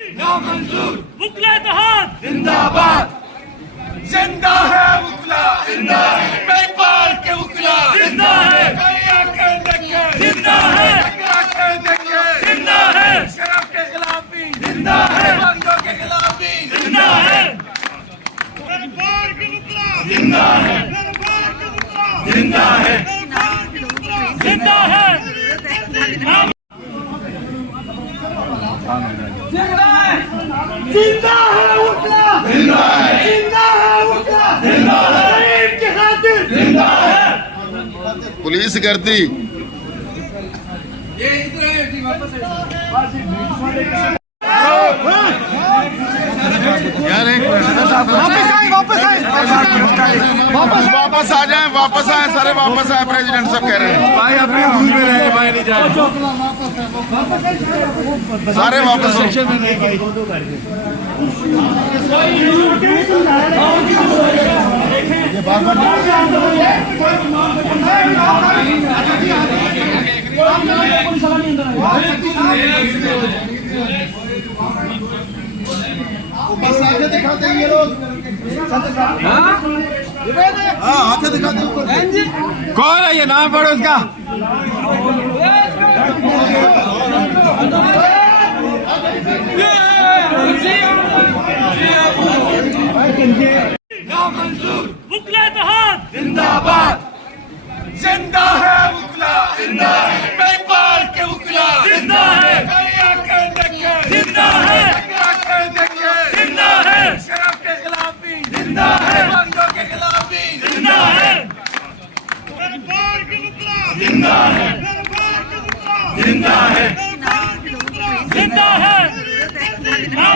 नामंजूर। वुकला इत्तेहाद जिंदाबाद। जिंदा है वुकला, जिंदा है पेपर के वुकला, जिंदा है कैया के डके, जिंदा है टकरा के डके, जिंदा है शराब के खिलाफ भी जिंदा है बंदों के खिलाफ भी जिंदा है पेपर के वुकला, जिंदा है पेपर के वुकला, जिंदा है पेपर के वुकला, जिंदा है नाम जिंदा है वुकला, जिंदा है, जिंदा है वुकला, जिंदा है, गरीब की खातिर जिंदा है। पुलिस करती यार एक वापस आ जाए, वापस आए सारे, वापस आए। प्रेसिडेंट सब कह रहे हैं भाई अपने रूल में रहे, भाई नहीं जाए सारे वापस हो। सेक्शन में नहीं भाई। बस आगे दिखाते हैं ये लोग। हाँ आगे दिखाते हैं। कौन है ये, नाम पढ़ो उसका। नामंजूर। वुकला इत्तेहाद जिंदाबाद। जिंदा है वुकला, जिंदा है पेपर के वुकला, जिंदा है कैया के डके, जिंदा है टकरा के डके, जिंदा है शराब के खिलाफ भी जिंदा है बंदों के खिलाफ भी जिंदा है पेपर के वुकला, जिंदा है पेपर के वुकला, जिंदा है पेपर के वुकला, जिंदा है नाम